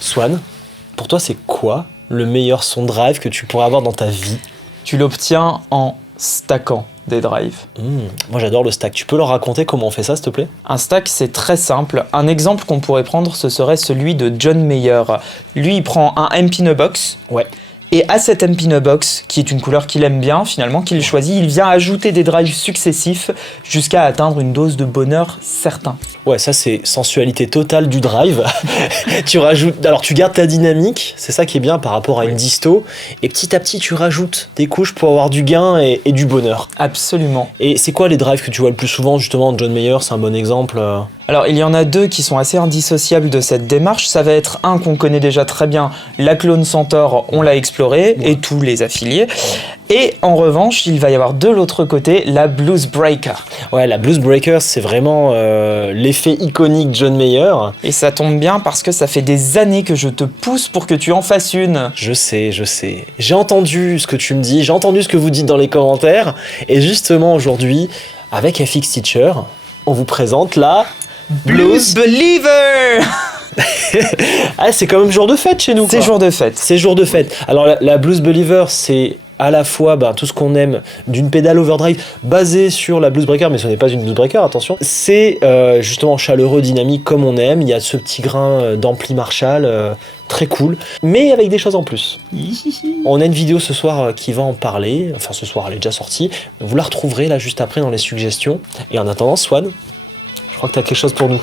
Swan, pour toi, c'est quoi le meilleur son drive que tu pourrais avoir dans ta vie? Tu l'obtiens en stackant des drives. Moi, j'adore le stack. Tu peux leur raconter comment on fait ça, s'il te plaît? Un stack, c'est très simple. Un exemple qu'on pourrait prendre, ce serait celui de John Mayer. Lui, il prend un MP in a box. Ouais. Et à cette MP in a box, qui est une couleur qu'il aime bien, finalement, qu'il choisit, il vient ajouter des drives successifs jusqu'à atteindre une dose de bonheur certain. Ouais, ça, c'est sensualité totale du drive. Tu rajoutes... Alors, tu gardes ta dynamique, c'est ça qui est bien par rapport à une disto, et petit à petit, tu rajoutes des couches pour avoir du gain et du bonheur. Absolument. Et c'est quoi les drives que tu vois le plus souvent, justement? John Mayer, c'est un bon exemple. Alors, il y en a deux qui sont assez indissociables de cette démarche. Ça va être un qu'on connaît déjà très bien, la Clone Centaur, on l'a exploré, et tous les affiliés. Et en revanche, il va y avoir de l'autre côté la Blues Breaker. Ouais, la Blues Breaker, c'est vraiment l'effet iconique John Mayer. Et ça tombe bien parce que ça fait des années que je te pousse pour que tu en fasses une. Je sais. J'ai entendu ce que tu me dis, j'ai entendu ce que vous dites dans les commentaires, et justement aujourd'hui, avec FX Teacher, on vous présente la Blues Believer. Ah, c'est quand même jour de fête chez nous. C'est jour de fête. C'est jour de fête. Alors la Blues Believer, c'est à la fois tout ce qu'on aime d'une pédale overdrive basée sur la Blues Breaker, mais ce n'est pas une Blues Breaker, attention. C'est justement chaleureux, dynamique comme on aime. Il y a ce petit grain d'ampli Marshall, très cool, mais avec des choses en plus. On a une vidéo ce soir qui va en parler. Enfin, ce soir, elle est déjà sortie. Vous la retrouverez là juste après dans les suggestions. Et en attendant, Swan, je crois que tu as quelque chose pour nous.